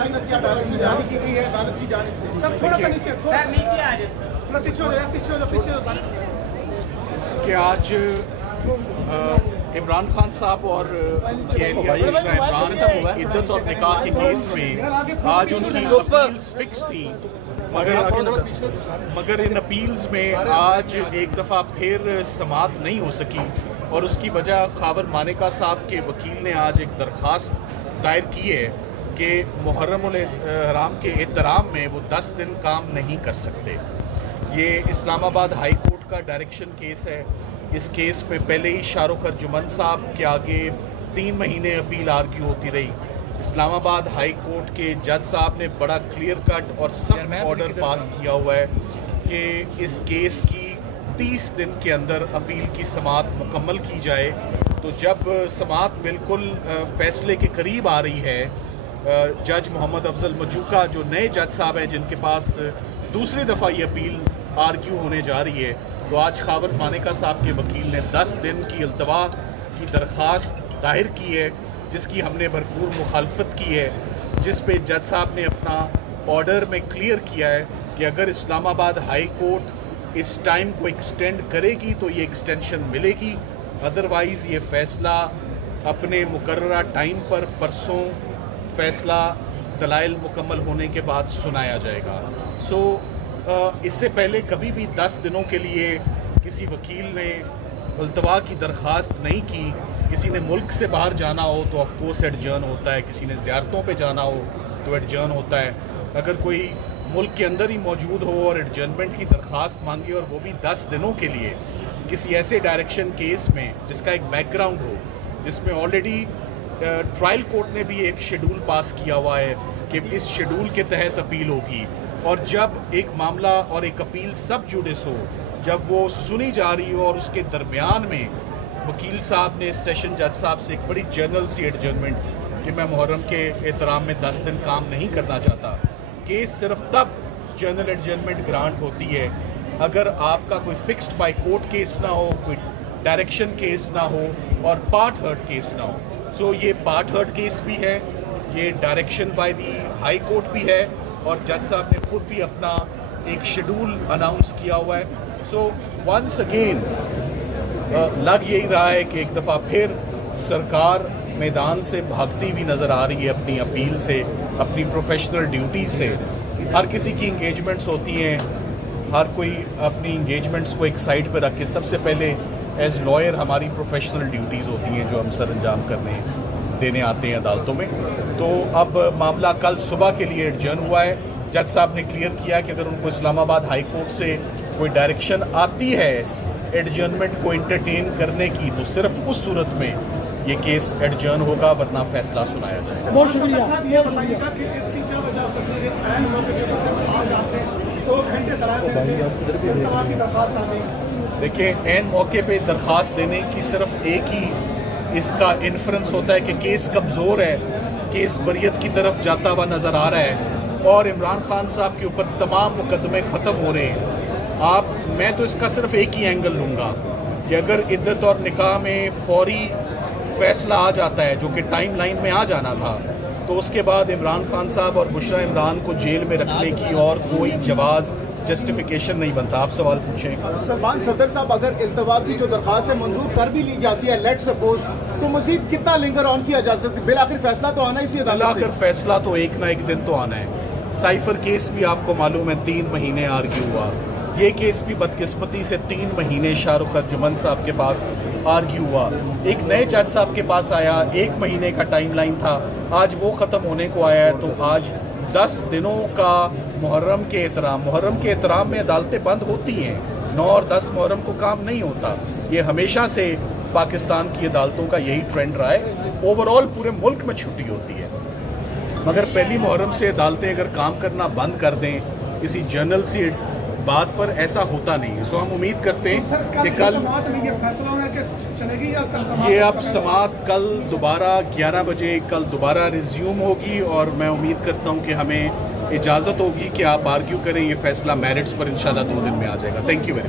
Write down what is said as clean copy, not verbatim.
आएगा, क्या डायरेक्शन जारी की गई है अदालत की जानिब से? सर थोड़ा सा नीचे, थोड़ा नीचे आ जाए, थोड़ा पीछे हो जाए, पीछे हो जाओ, पीछे हो जाओ। कि आज इमरान खान साहब और केलिया बुशरा इमरान इद्दत और निकाह के केस में आज उनकी अपील्स फिक्स थी, मगर इन अपील्स में आज एक दफ़ा फिर समाअत नहीं हो सकी और उसकी वजह खावर मानेका साहब के वकील ने आज एक दरख्वास्त दायर की है कि मुहर्रमुल हराम के एहतराम में वो 10 दिन काम नहीं कर सकते। ये इस्लामाबाद हाई कोर्ट का डायरेक्शन केस है। इस केस में पहले ही शाहरुख अर्जुमन साहब के आगे 3 महीने अपील आर्ग्यू होती रही। इस्लामाबाद हाई कोर्ट के जज साहब ने बड़ा क्लियर कट और सख्त ऑर्डर पास किया हुआ है कि इस केस की 30 दिन के अंदर अपील की समाअत मुकम्मल की जाए। तो जब समाअत बिल्कुल फ़ैसले के करीब आ रही है, जज मोहम्मद अफजल मजूका जो नए जज साहब हैं जिनके पास दूसरी दफ़ा ये अपील आर्ग्यू होने जा रही है, तो आज खावर मानेका साहब के वकील ने 10 दिन की इल्तवा की दरख्वास्त दायर की है, जिसकी हमने भरपूर मुखालफत की है, जिस पे जज साहब ने अपना ऑर्डर में क्लियर किया है कि अगर इस्लामाबाद हाई कोर्ट इस टाइम को एक्सटेंड करेगी तो ये एक्सटेंशन मिलेगी, अदरवाइज़ ये फ़ैसला अपने मुकर्ररा टाइम पर परसों फ़ैसला दलाइल मुकम्मल होने के बाद सुनाया जाएगा। इससे पहले कभी भी 10 दिनों के लिए किसी वकील ने इल्तवा की दरख्वास्त नहीं की। किसी ने मुल्क से बाहर जाना हो तो ऑफ कोर्स एडजर्न होता है, किसी ने ज़ियारतों पे जाना हो तो एडजर्न होता है। अगर कोई मुल्क के अंदर ही मौजूद हो और एडजर्नमेंट की दरख्वास्त मांगी और वो भी 10 दिनों के लिए किसी ऐसे डायरेक्शन केस में जिसका एक बैकग्राउंड हो, जिसमें ऑलरेडी ट्रायल कोर्ट ने भी एक शेड्यूल पास किया हुआ है कि इस शेड्यूल के तहत अपील होगी, और जब एक मामला और एक अपील सब जुडिस हो, जब वो सुनी जा रही हो और उसके दरमियान में वकील साहब ने सेशन जज साहब से एक बड़ी जनरल सी एडजर्नमेंट कि मैं मुहर्रम के एहतराम में 10 दिन काम नहीं करना चाहता। केस सिर्फ तब जनरल एडजर्नमेंट ग्रांट होती है अगर आपका कोई फिक्स्ड बाय कोर्ट केस ना हो, कोई डायरेक्शन केस ना हो और पार्ट हर्ड केस ना हो। ये पार्ट हर्ड केस भी है, ये direction by the high court भी है, और जज साहब ने खुद भी अपना एक शेड्यूल अनाउंस किया हुआ है। वंस अगेन लग यही रहा है कि एक दफ़ा फिर सरकार मैदान से भागती हुई नज़र आ रही है अपनी अपील से, अपनी प्रोफेशनल ड्यूटी से। हर किसी की इंगेजमेंट्स होती हैं, हर कोई अपनी इंगेजमेंट्स को एक साइड पर रख के सबसे पहले एज लॉयर हमारी प्रोफेशनल ड्यूटीज़ होती हैं जो हम सर अंजाम करने देने आते हैं अदालतों में। तो अब मामला कल सुबह के लिए एडजर्न हुआ है। जज साहब ने क्लियर किया कि अगर उनको इस्लामाबाद हाई कोर्ट से कोई डायरेक्शन आती है एडजर्नमेंट को एंटरटेन करने की, तो सिर्फ उस सूरत में ये केस एडजर्न होगा, वरना फैसला सुनाया जाएगा। बहुत शुक्रिया। ये बताइएगा कि इसकी क्या वजह हो सकती है कि ऐन मौके पे आज आपने 2 घंटे दरख्वास्त आ गई? देखिए, ऐन मौके पे दरख्वास्त देने की सिर्फ एक ही इसका इन्फ्रेंस होता है कि केस कमज़ोर है, केस बरियत की तरफ जाता हुआ नज़र आ रहा है और इमरान खान साहब के ऊपर तमाम मुकदमे ख़त्म हो रहे हैं। मैं तो इसका सिर्फ एक ही एंगल लूँगा कि अगर इद्दत और निकाह में फौरी फ़ैसला आ जाता है, जो कि टाइम लाइन में आ जाना था, तो उसके बाद इमरान खान साहब और बुशरा इमरान को जेल में रखने की और कोई जवाज़ जस्टिफिकेशन नहीं बनता। आप सवाल पूछें। सलमान सदर साहब, अगर इल्तवा की जो दरख्वास्त है मंजूर कर भी ली जाती है, लेट सपोज, तो मज़ीद कितना लिंगर ऑन किया जा सकता है? बिलाखिर फैसला तो आना इसी अदालत से। बिलाखिर फैसला तो एक ना एक दिन तो आना है। साइफर केस भी आपको मालूम है 3 महीने आर्ग्यू हुआ। ये केस भी बदकिस्मती से 3 महीने शाहरुख अर्जुमन साहब के पास आर्ग्यू हुआ। एक नए जज साहब के पास आया, 1 महीने का टाइम लाइन था, आज वो ख़त्म होने को आया है। तो आज 10 दिनों का मुहर्रम के एहतराम में अदालतें बंद होती हैं। 9 और 10 मुहर्रम को काम नहीं होता। ये हमेशा से पाकिस्तान की अदालतों का यही ट्रेंड रहा है। ओवरऑल पूरे मुल्क में छुट्टी होती है, मगर पहली मुहर्रम से अदालतें अगर काम करना बंद कर दें किसी जनरल सी बात पर, ऐसा होता नहीं है। हम उम्मीद करते हैं कि कल ये अब समाअत कल दोबारा 11 बजे कल दोबारा रिज्यूम होगी, और मैं उम्मीद करता हूं कि हमें इजाज़त होगी कि आप आर्ग्यू करें। ये फैसला मेरिट्स पर इंशाल्लाह 2 दिन में आ जाएगा। Thank you very much.